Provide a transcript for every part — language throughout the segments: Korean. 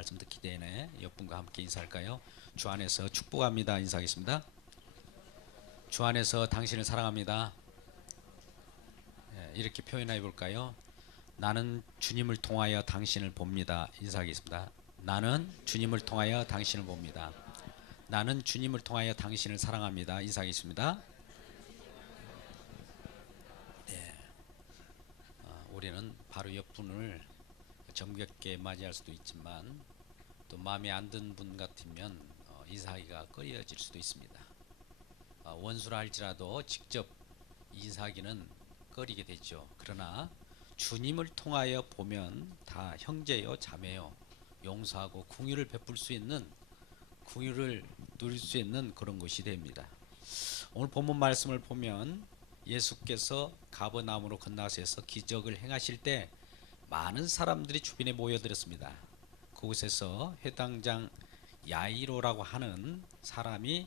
말씀 듣기 전에 옆분과 함께 인사할까요? 주 안에서 축복합니다. 인사하겠습니다. 주 안에서 당신을 사랑합니다. 이렇게 표현해 볼까요? 나는 주님을 통하여 당신을 봅니다. 인사하겠습니다. 나는 주님을 통하여 당신을 봅니다. 나는 주님을 통하여 당신을 사랑합니다. 인사하겠습니다. 우리는 바로 옆분을 정겹게 맞이할 수도 있지만 또 마음에 안 든 분 같으면 인사하기가 꺼려질 수도 있습니다. 원수라 할지라도 직접 인사하기는 꺼리게 되죠. 그러나 주님을 통하여 보면 다 형제요 자매요 용서하고 긍휼을 베풀 수 있는, 긍휼을 누릴 수 있는 그런 것이 됩니다. 오늘 본문 말씀을 보면 예수께서 가버나움으로 건너가셔서 기적을 행하실 때 많은 사람들이 주변에 모여들었습니다. 그곳에서 회당장 야이로라고 하는 사람이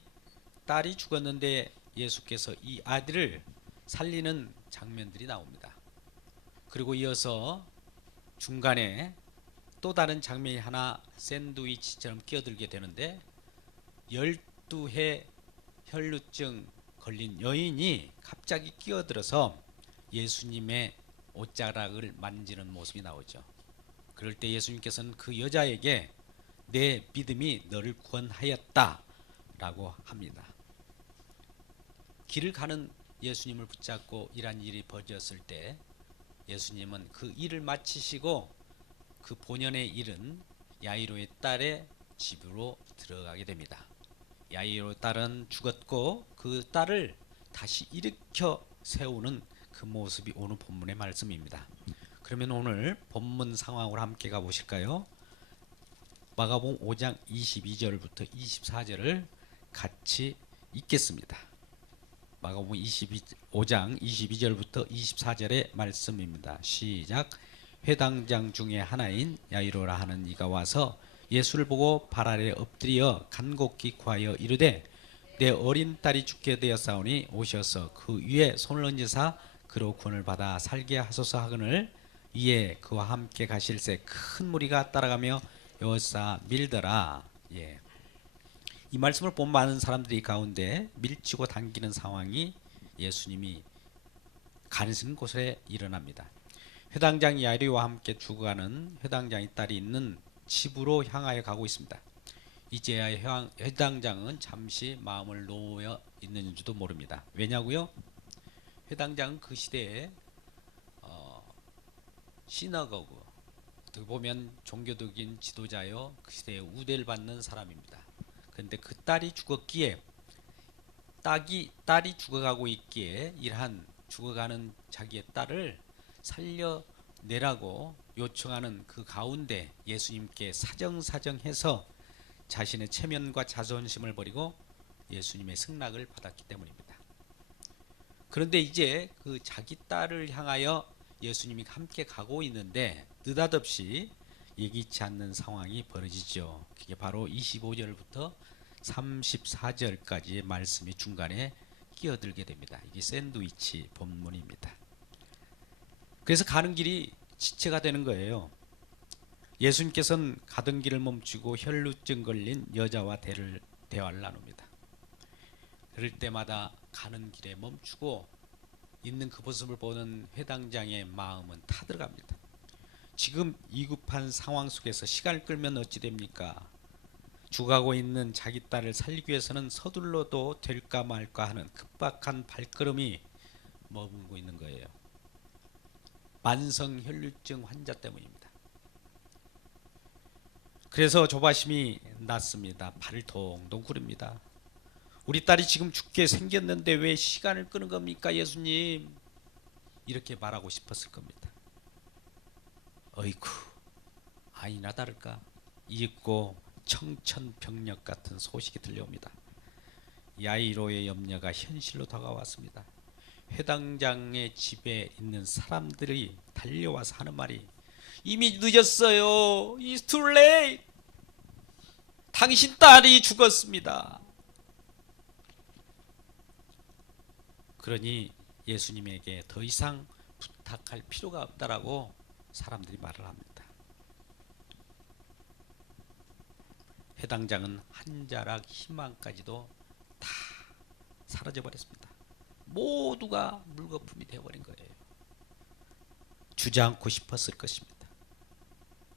딸이 죽었는데 예수께서 이 아들을 살리는 장면들이 나옵니다. 그리고 이어서 중간에 또 다른 장면이 하나 샌드위치처럼 끼어들게 되는데 12해 혈루증 걸린 여인이 갑자기 끼어들어서 예수님의 옷자락을 만지는 모습이 나오죠. 그럴 때 예수님께서는 그 여자에게 내 믿음이 너를 구원하였다 라고 합니다. 길을 가는 예수님을 붙잡고 이러한 일이 벌어졌을 때 예수님은 그 일을 마치시고 그 본연의 일은 야이로의 딸의 집으로 들어가게 됩니다. 야이로 딸은 죽었고 그 딸을 다시 일으켜 세우는 그 모습이 오늘 본문의 말씀입니다. 그러면 오늘 본문 상황으로 함께 가보실까요? 마가복음 5장 22절부터 24절을 같이 읽겠습니다. 마가복음 5장 22절부터 24절의 말씀입니다. 시작. 회당장 중에 하나인 야이로라 하는 이가 와서 예수를 보고 발 아래 엎드려 간곡히 구하여 이르되 내 어린 딸이 죽게 되었사오니 오셔서 그 위에 손을 얹으사 그로 구원을 받아 살게 하소서 하거늘 이에 그와 함께 가실새 큰 무리가 따라가며 여사 밀더라. 이 말씀을 본 많은 사람들이 가운데 밀치고 당기는 상황이 예수님이 가는 곳에 일어납니다. 회당장 야이로와 함께 죽어가는 회당장의 딸이 있는 집으로 향하여 가고 있습니다. 이제야 회당장은 잠시 마음을 놓여 있는지도 모릅니다. 왜냐고요? 회당장은 그 시대에 시너거그, 어떻게 보면 종교적인 지도자요, 그 시대에 우대를 받는 사람입니다. 그런데 그 딸이 죽었기에 딸이 죽어가고 있기에 이러한 죽어가는 자기의 딸을 살려내라고 요청하는 그 가운데 예수님께 사정사정해서 자신의 체면과 자존심을 버리고 예수님의 승낙을 받았기 때문입니다. 그런데 이제 그 자기 딸을 향하여 예수님이 함께 가고 있는데 느닷없이 예기치 않는 상황이 벌어지죠. 그게 바로 25절부터 34절까지의 말씀이 중간에 끼어들게 됩니다. 이게 샌드위치 본문입니다. 그래서 가는 길이 지체가 되는 거예요. 예수님께서는 가던 길을 멈추고 혈루증 걸린 여자와 대화를 나눕니다. 그럴 때마다 가는 길에 멈추고 있는 그 모습을 보는 회당장의 마음은 타들어갑니다. 지금 위급한 상황 속에서 시간을 끌면 어찌 됩니까? 죽어가고 있는 자기 딸을 살리기 위해서는 서둘러도 될까 말까 하는 급박한 발걸음이 머물고 있는 거예요. 만성 혈루증 환자 때문입니다. 그래서 조바심이 났습니다. 발을 동동 구릅니다. 우리 딸이 지금 죽게 생겼는데 왜 시간을 끄는 겁니까, 예수님? 이렇게 말하고 싶었을 겁니다. 어이쿠, 아니나 다를까 잊고 청천벽력 같은 소식이 들려옵니다. 야이로의 염려가 현실로 다가왔습니다. 회당장의 집에 있는 사람들이 달려와서 하는 말이 이미 늦었어요. It's too late. 당신 딸이 죽었습니다. 그러니 예수님에게 더 이상 부탁할 필요가 없다라고 사람들이 말을 합니다. 회당장은 한 자락 희망까지도 다 사라져 버렸습니다. 모두가 물거품이 되어버린 거예요. 주지 않고 싶었을 것입니다.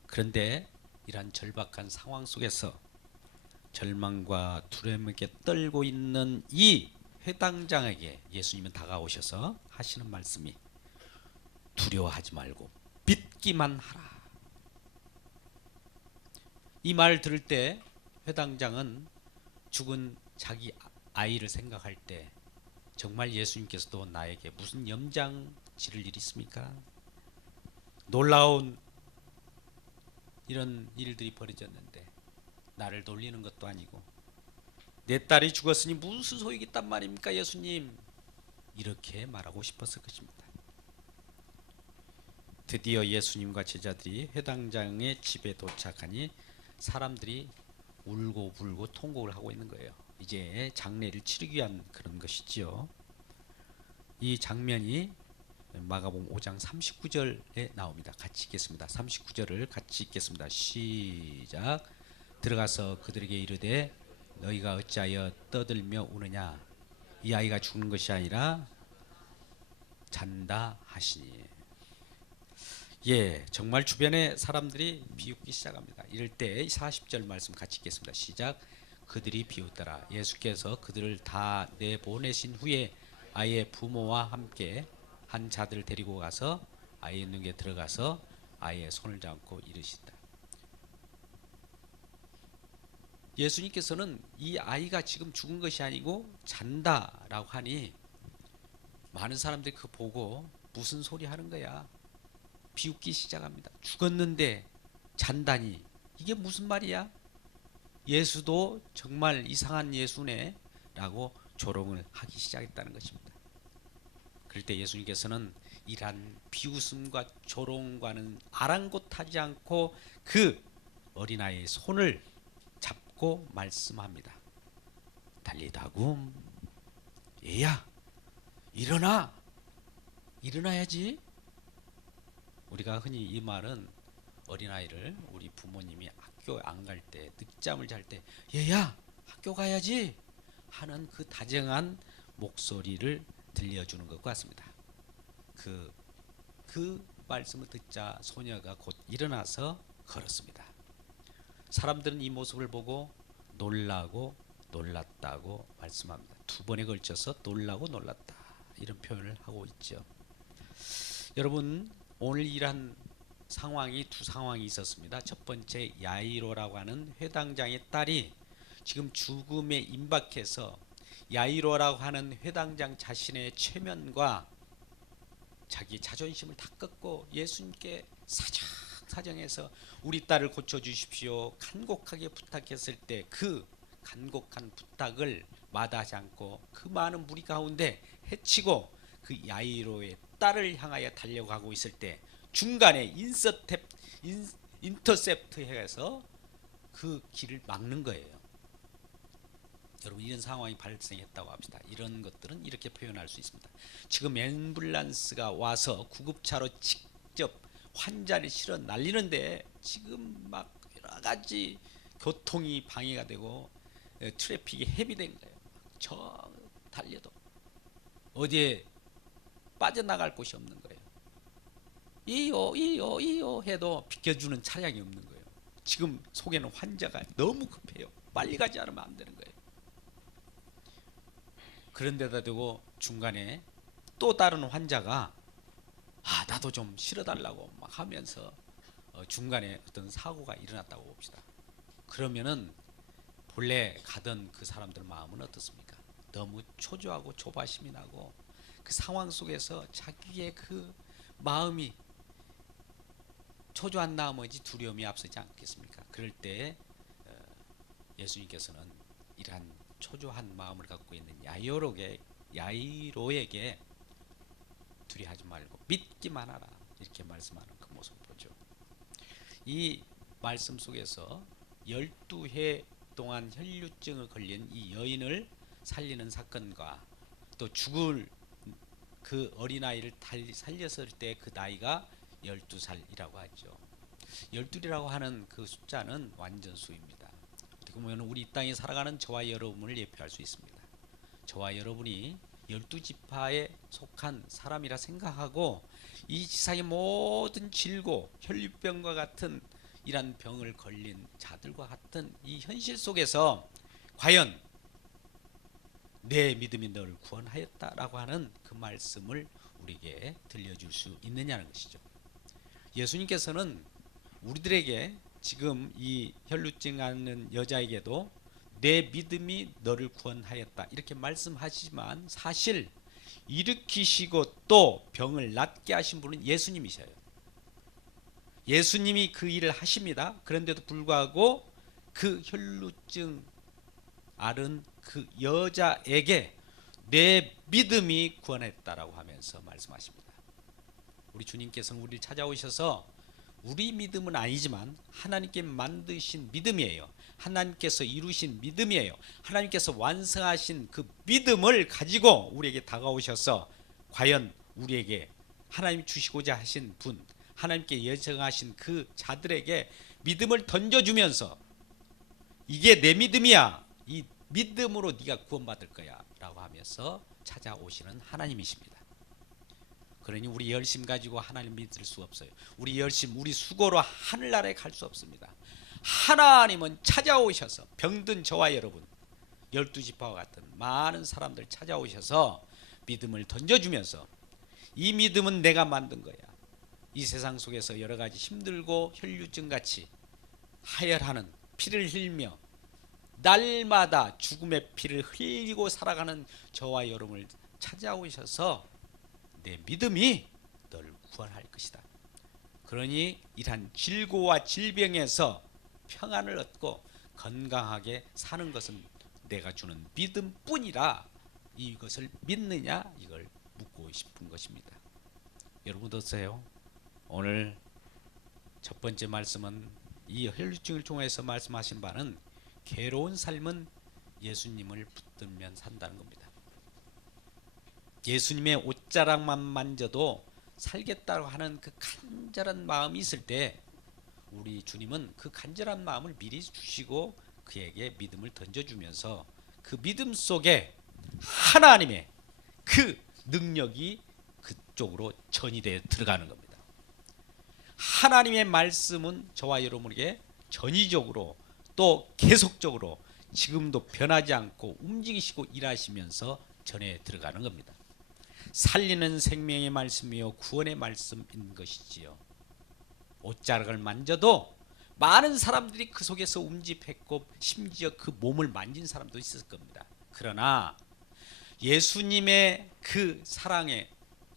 그런데 이러한 절박한 상황 속에서 절망과 두려움에 떨고 있는 이 회당장에게 예수님은 다가오셔서 하시는 말씀이 두려워하지 말고 믿기만 하라. 이 말 들을 때 회당장은 죽은 자기 아이를 생각할 때 정말 예수님께서도 나에게 무슨 염장 지를 일이 있습니까? 놀라운 이런 일들이 벌어졌는데 나를 놀리는 것도 아니고 내 딸이 죽었으니 무슨 소용이 있단 말입니까 예수님? 이렇게 말하고 싶었을 것입니다. 드디어 예수님과 제자들이 회당장의 집에 도착하니 사람들이 울고 불고 통곡을 하고 있는 거예요. 이제 장례를 치르기 위한 그런 것이지요. 이 장면이 마가복음 5장 39절에 나옵니다. 같이 읽겠습니다. 39절을 같이 읽겠습니다. 시작. 들어가서 그들에게 이르되 너희가 어찌하여 떠들며 우느냐 이 아이가 죽는 것이 아니라 잔다 하시니. 예, 정말 주변에 사람들이 비웃기 시작합니다. 이럴 때 40절 말씀 같이 읽겠습니다. 시작. 그들이 비웃더라. 예수께서 그들을 다 내보내신 후에 아이의 부모와 함께 한 자들을 데리고 가서 아이의 눈에 들어가서 아이의 손을 잡고 이르시다. 예수님께서는 이 아이가 지금 죽은 것이 아니고 잔다라고 하니 많은 사람들이 그 보고 무슨 소리 하는 거야? 비웃기 시작합니다. 죽었는데 잔다니 이게 무슨 말이야? 예수도 정말 이상한 예수네 라고 조롱을 하기 시작했다는 것입니다. 그럴 때 예수님께서는 이러한 비웃음과 조롱과는 아랑곳하지 않고 그 어린아이의 손을 잡고 말씀합니다. 달리다굼 얘야 일어나. 일어나야지. 우리가 흔히 이 말은 어린아이를 우리 부모님이 학교 안 갈 때 늦잠을 잘 때 얘야 학교 가야지 하는 그 다정한 목소리를 들려주는 것 같습니다. 그 말씀을 듣자 소녀가 곧 일어나서 걸었습니다. 사람들은 이 모습을 보고 놀라고 놀랐다고 말씀합니다. 두 번에 걸쳐서 놀라고 놀랐다 이런 표현을 하고 있죠. 여러분 오늘 이러한 상황이 두 상황이 있었습니다. 첫 번째 야이로라고 하는 회당장의 딸이 지금 죽음에 임박해서 야이로라고 하는 회당장 자신의 체면과 자기 자존심을 다 꺾고 예수님께 사정해서 우리 딸을 고쳐주십시오 간곡하게 부탁했을 때 그 간곡한 부탁을 마다하지 않고 그 많은 무리 가운데 헤치고 그 야이로의 딸을 향하여 달려가고 있을 때 중간에 인터셉트해서 그 길을 막는 거예요. 여러분 이런 상황이 발생했다고 합시다. 이런 것들은 이렇게 표현할 수 있습니다. 지금 앰뷸런스가 와서 구급차로 직접 환자를 실어 날리는데 지금 막 여러 가지 교통이 방해가 되고 트래픽이 헤비된 거예요. 저 달려도 어디에 빠져나갈 곳이 없는 거예요. 이요 해도 비켜주는 차량이 없는 거예요. 지금 속에는 환자가 너무 급해요. 빨리 가지 않으면 안 되는 거예요. 그런데다 대고 중간에 또 다른 환자가 나도 좀 실어달라고 막 하면서 중간에 어떤 사고가 일어났다고 봅시다. 그러면은 본래 가던 그 사람들 마음은 어떻습니까? 너무 초조하고 조바심이 나고 그 상황 속에서 자기의 그 마음이 초조한 나머지 두려움이 앞서지 않겠습니까? 그럴 때 예수님께서는 이러한 초조한 마음을 갖고 있는 야이로에게 두려워하지 말고 믿기만 하라 이렇게 말씀하는 그 모습을 보죠. 이 말씀 속에서 12해 동안 혈류증을 걸린 이 여인을 살리는 사건과 또 죽을 그 어린아이를 살렸을 때 그 나이가 12살이라고 하죠. 12이라고 하는 그 숫자는 완전수입니다. 어떻게 보면 우리 이 땅에 살아가는 저와 여러분을 예표할 수 있습니다. 저와 여러분이 12지파에 속한 사람이라 생각하고 이 세상의 모든 질고 혈류병과 같은 이란 병을 걸린 자들과 같은 이 현실 속에서 과연 내 믿음이 너를 구원하였다라고 하는 그 말씀을 우리에게 들려줄 수 있느냐는 것이죠. 예수님께서는 우리들에게 지금 이 혈루증 앓는 여자에게도 내 믿음이 너를 구원하였다 이렇게 말씀하시지만 사실 일으키시고 또 병을 낫게 하신 분은 예수님이셔요. 예수님이 그 일을 하십니다. 그런데도 불구하고 그 혈루증 앓은 그 여자에게 내 믿음이 구원했다라고 하면서 말씀하십니다. 우리 주님께서는 우리를 찾아오셔서 우리 믿음은 아니지만 하나님께 만드신 믿음이에요. 하나님께서 이루신 믿음이에요. 하나님께서 완성하신 그 믿음을 가지고 우리에게 다가오셔서 과연 우리에게 하나님이 주시고자 하신 분, 하나님께 예정하신 그 자들에게 믿음을 던져주면서 이게 내 믿음이야, 이 믿음으로 네가 구원받을 거야 라고 하면서 찾아오시는 하나님이십니다. 그러니 우리 열심 가지고 하나님 믿을 수 없어요. 우리 열심, 우리 수고로 하늘나라에 갈 수 없습니다. 하나님은 찾아오셔서 병든 저와 여러분 12지파와 같은 많은 사람들 찾아오셔서 믿음을 던져주면서 이 믿음은 내가 만든 거야. 이 세상 속에서 여러 가지 힘들고 혈류증같이 하열하는 피를 흘리며 날마다 죽음의 피를 흘리고 살아가는 저와 여러분을 찾아오셔서 내 믿음이 너를 구원할 것이다. 그러니 이러한 질고와 질병에서 평안을 얻고 건강하게 사는 것은 내가 주는 믿음뿐이라 이것을 믿느냐 이걸 묻고 싶은 것입니다. 여러분 어떠세요? 오늘 첫 번째 말씀은 이 혈류증을 통해서 말씀하신 바는 괴로운 삶은 예수님을 붙들면 산다는 겁니다. 예수님의 옷자락만 만져도 살겠다고 하는 그 간절한 마음이 있을 때 우리 주님은 그 간절한 마음을 미리 주시고 그에게 믿음을 던져주면서 그 믿음 속에 하나님의 그 능력이 그쪽으로 전이되어 들어가는 겁니다. 하나님의 말씀은 저와 여러분에게 전이적으로 또 계속적으로 지금도 변하지 않고 움직이시고 일하시면서 전해 들어가는 겁니다. 살리는 생명의 말씀이요 구원의 말씀인 것이지요. 옷자락을 만져도 많은 사람들이 그 속에서 움집했고 심지어 그 몸을 만진 사람도 있을 겁니다. 그러나 예수님의 그 사랑에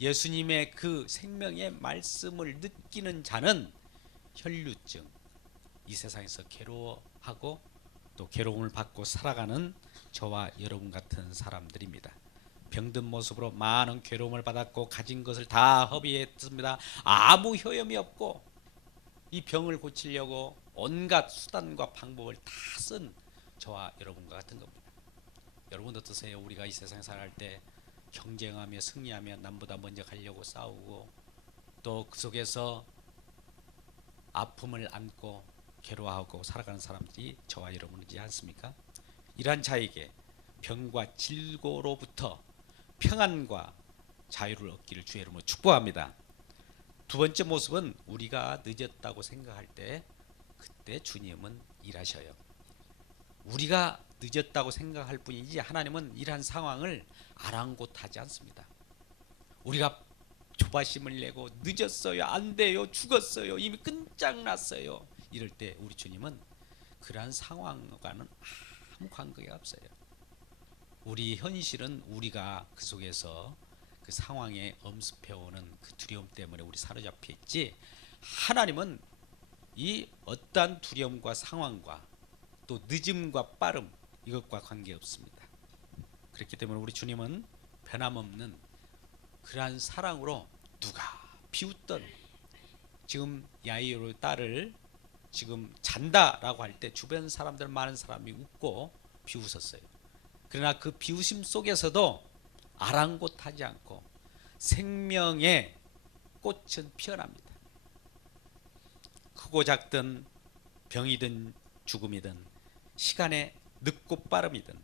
예수님의 그 생명의 말씀을 느끼는 자는 혈류증 이 세상에서 괴로워하고 또 괴로움을 받고 살아가는 저와 여러분 같은 사람들입니다. 병든 모습으로 많은 괴로움을 받았고 가진 것을 다 허비했습니다. 아무 효험이 없고 이 병을 고치려고 온갖 수단과 방법을 다 쓴 저와 여러분과 같은 겁니다. 여러분 어떠세요? 우리가 이 세상 살아갈 때 경쟁하며 승리하며 남보다 먼저 가려고 싸우고 또 그 속에서 아픔을 안고 괴로워하고 살아가는 사람들이 저와 여러분이지 않습니까? 이러한 자에게 병과 질고로부터 평안과 자유를 얻기를 주의 이름으로 축복합니다. 두 번째 모습은 우리가 늦었다고 생각할 때 그때 주님은 일하셔요. 우리가 늦었다고 생각할 뿐이지 하나님은 이러한 상황을 아랑곳하지 않습니다. 우리가 조바심을 내고 늦었어요, 안 돼요, 죽었어요, 이미 끝장났어요 이럴 때 우리 주님은 그러한 상황과는 아무 관계가 없어요. 우리 현실은 우리가 그 속에서 그 상황에 엄습해오는 그 두려움 때문에 우리 사로잡혀 있지 하나님은 이 어떠한 두려움과 상황과 또 늦음과 빠름 이것과 관계없습니다. 그렇기 때문에 우리 주님은 변함없는 그러한 사랑으로 누가 비웃던 지금 야이로의 딸을 지금 잔다라고 할 때 주변 사람들 많은 사람이 웃고 비웃었어요. 그러나 그 비웃음 속에서도 아랑곳하지 않고 생명의 꽃은 피어납니다. 크고 작든 병이든 죽음이든 시간의 늦고 빠름이든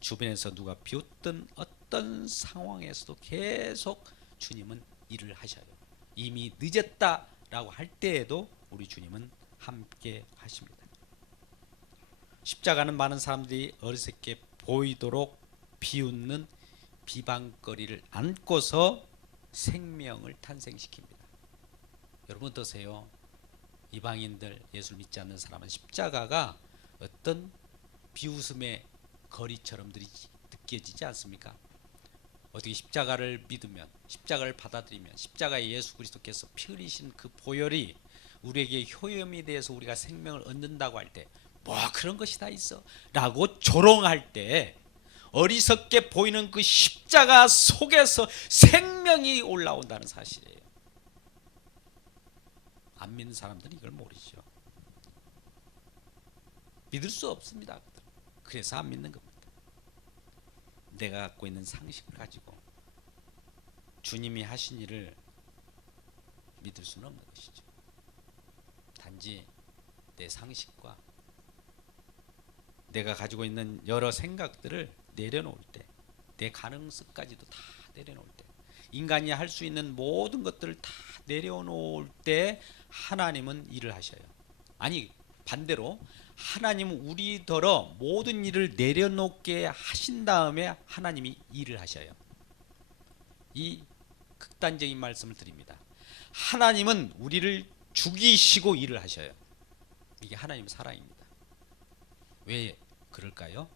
주변에서 누가 비웃든 어떤 상황에서도 계속 주님은 일을 하셔요. 이미 늦었다라고 할 때에도 우리 주님은 함께 하십니다. 십자가는 많은 사람들이 어리석게 보이도록 비웃는 비방거리를 안고서 생명을 탄생시킵니다. 여러분 어떠세요? 이방인들, 예수를 믿지 않는 사람은 십자가가 어떤 비웃음의 거리처럼 느껴지지 않습니까? 어떻게 십자가를 믿으면, 십자가를 받아들이면, 십자가의 예수 그리스도께서 피 흘리신 그 보혈이 우리에게 효염이 되어서 우리가 생명을 얻는다고 할 때, 뭐 그런 것이 다 있어 라고 조롱할 때 어리석게 보이는 그 십자가 속에서 생명이 올라온다는 사실이에요. 안 믿는 사람들은 이걸 모르죠. 믿을 수 없습니다. 그래서 안 믿는 겁니다. 내가 갖고 있는 상식을 가지고 주님이 하신 일을 믿을 수는 없는 것이죠. 단지 내 상식과 내가 가지고 있는 여러 생각들을 내려놓을 때, 내 가능성까지도 다 내려놓을 때, 인간이 할 수 있는 모든 것들을 다 내려놓을 때 하나님은 일을 하셔요. 아니 반대로 하나님은 우리더러 모든 일을 내려놓게 하신 다음에 하나님이 일을 하셔요. 이 극단적인 말씀을 드립니다. 하나님은 우리를 죽이시고 일을 하셔요. 이게 하나님의 사랑입니다. 왜 그럴까요?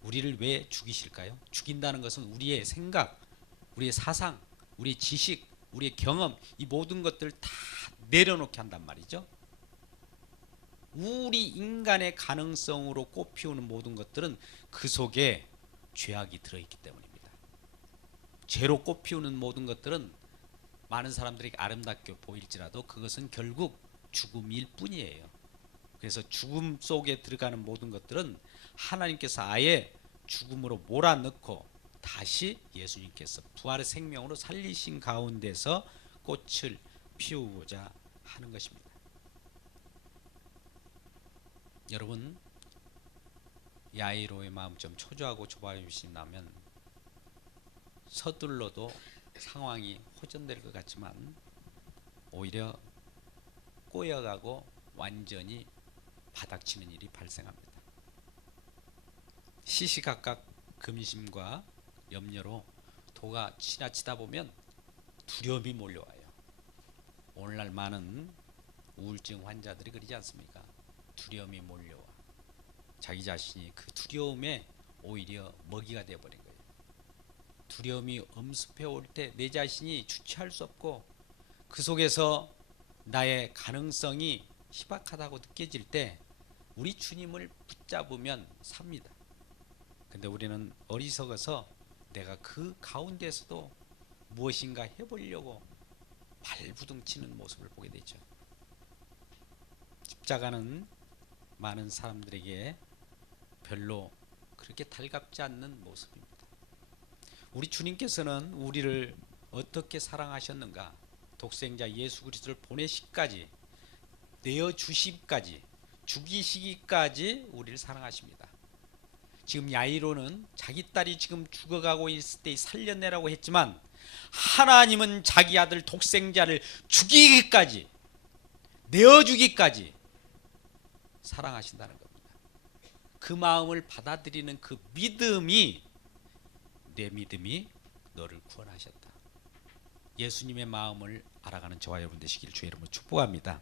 우리를 왜 죽이실까요? 죽인다는 것은 우리의 생각, 우리의 사상, 우리의 지식, 우리의 경험, 이 모든 것들을 다 내려놓게 한단 말이죠. 우리 인간의 가능성으로 꽃피우는 모든 것들은 그 속에 죄악이 들어있기 때문입니다. 죄로 꽃피우는 모든 것들은 많은 사람들에게 아름답게 보일지라도 그것은 결국 죽음일 뿐이에요. 그래서 죽음 속에 들어가는 모든 것들은 하나님께서 아예 죽음으로 몰아넣고 다시 예수님께서 부활의 생명으로 살리신 가운데서 꽃을 피우고자 하는 것입니다. 여러분, 야이로의 마음 좀 초조하고 좁아지시면 서둘러도 상황이 호전될 것 같지만 오히려 꼬여가고 완전히 바닥치는 일이 발생합니다. 시시각각 근심과 염려로 도가 지나치다 보면 두려움이 몰려와요. 오늘날 많은 우울증 환자들이 그러지 않습니까? 두려움이 몰려와 자기 자신이 그 두려움에 오히려 먹이가 되어버린 거예요. 두려움이 엄습해 올 때 내 자신이 주체할 수 없고 그 속에서 나의 가능성이 희박하다고 느껴질 때 우리 주님을 붙잡으면 삽니다. 근데 우리는 어리석어서 내가 그 가운데서도 무엇인가 해보려고 발부둥치는 모습을 보게 되죠. 십자가는 많은 사람들에게 별로 그렇게 달갑지 않는 모습입니다. 우리 주님께서는 우리를 어떻게 사랑하셨는가? 독생자 예수 그리스도를 보내시기까지, 내어주시기까지, 죽이시기까지 우리를 사랑하십니다. 지금 야이로는 자기 딸이 지금 죽어가고 있을 때 살려내라고 했지만 하나님은 자기 아들 독생자를 죽이기까지, 내어주기까지 사랑하신다는 겁니다. 그 마음을 받아들이는 그 믿음이, 내 믿음이 너를 구원하셨다. 예수님의 마음을 알아가는 저와 여러분 되시기를 주의 이름으로 축복합니다.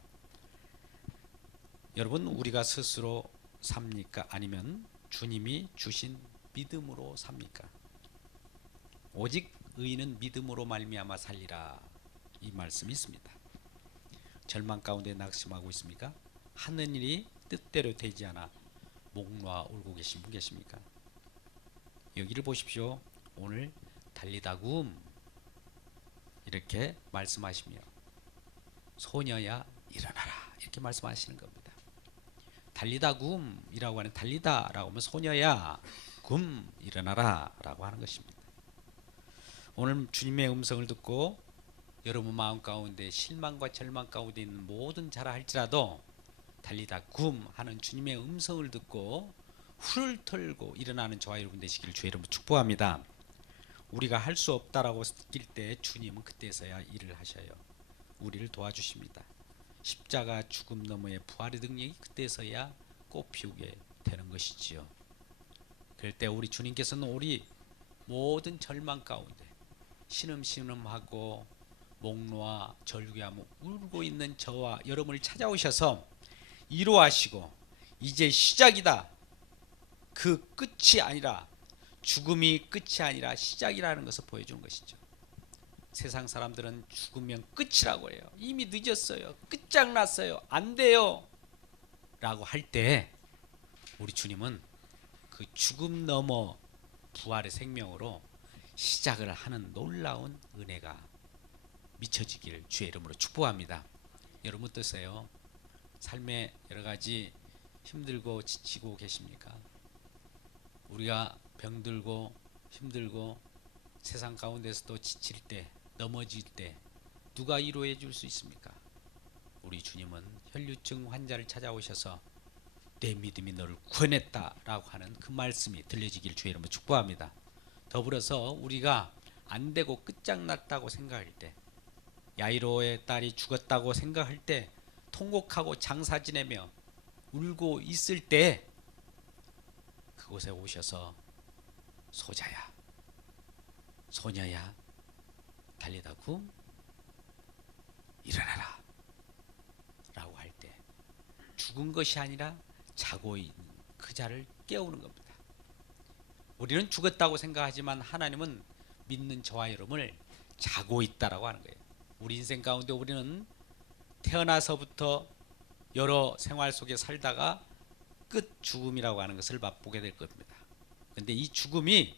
여러분, 우리가 스스로 삽니까? 아니면 주님이 주신 믿음으로 삽니까? 오직 의인은 믿음으로 말미암아 살리라, 이 말씀이 있습니다. 절망 가운데 낙심하고 있습니까? 하는 일이 뜻대로 되지 않아 목 놓아 울고 계신 분 계십니까? 여기를 보십시오. 오늘 달리다굼 이렇게 말씀하시며 소녀야 일어나라 이렇게 말씀하시는 겁니다. 달리다굼이라고 하는, 달리다라고 하면 소녀야 굼 일어나라 라고 하는 것입니다. 오늘 주님의 음성을 듣고 여러분 마음 가운데 실망과 절망 가운데 있는 모든 자라 할지라도 달리다 굼 하는 주님의 음성을 듣고 훌을 털고 일어나는 저와 여러분 되시기를 주의 이름으로 축복합니다. 우리가 할 수 없다라고 느낄 때 주님은 그때서야 일을 하셔요. 우리를 도와주십니다. 십자가 죽음 너머의 부활의 능력이 그때서야 꽃피우게 되는 것이지요. 그럴 때 우리 주님께서는 우리 모든 절망 가운데 신음신음하고 목 놓아 절규하며 울고 있는 저와 여러분을 찾아오셔서 위로하시고 이제 시작이다. 그 끝이 아니라 죽음이 끝이 아니라 시작이라는 것을 보여주는 것이죠. 세상 사람들은 죽으면 끝이라고 해요. 이미 늦었어요. 끝장났어요. 안 돼요. 라고 할 때 우리 주님은 그 죽음 넘어 부활의 생명으로 시작을 하는 놀라운 은혜가 미쳐지기를 주의 이름으로 축복합니다. 여러분 어떠세요? 삶에 여러 가지 힘들고 지치고 계십니까? 우리가 병들고 힘들고 세상 가운데서도 지칠 때 넘어질 때 누가 위로해 줄 수 있습니까? 우리 주님은 혈류증 환자를 찾아오셔서 내 믿음이 너를 구원했다 라고 하는 그 말씀이 들려지길 주의 이름으로 축복합니다. 더불어서 우리가 안 되고 끝장났다고 생각할 때, 야이로의 딸이 죽었다고 생각할 때, 통곡하고 장사 지내며 울고 있을 때 그곳에 오셔서 소자야, 소녀야, 달리다 굼 일어나라 라고 할 때 죽은 것이 아니라 자고 있는 그 자를 깨우는 겁니다. 우리는 죽었다고 생각하지만 하나님은 믿는 저와 여러분을 자고 있다라고 하는 거예요. 우리 인생 가운데 우리는 태어나서부터 여러 생활 속에 살다가 끝 죽음이라고 하는 것을 맛보게 될 겁니다. 근데 이 죽음이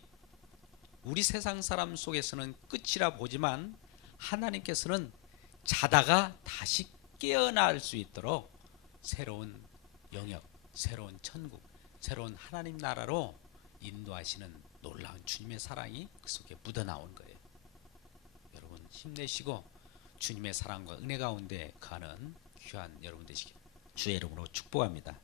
우리 세상 사람 속에서는 끝이라 보지만 하나님께서는 자다가 다시 깨어날 수 있도록 새로운 영역, 새로운 천국, 새로운 하나님 나라로 인도하시는 놀라운 주님의 사랑이 그 속에 묻어나온 거예요. 여러분 힘내시고 주님의 사랑과 은혜 가운데 가는 귀한 여러분 되시길 주의 이름으로 축복합니다.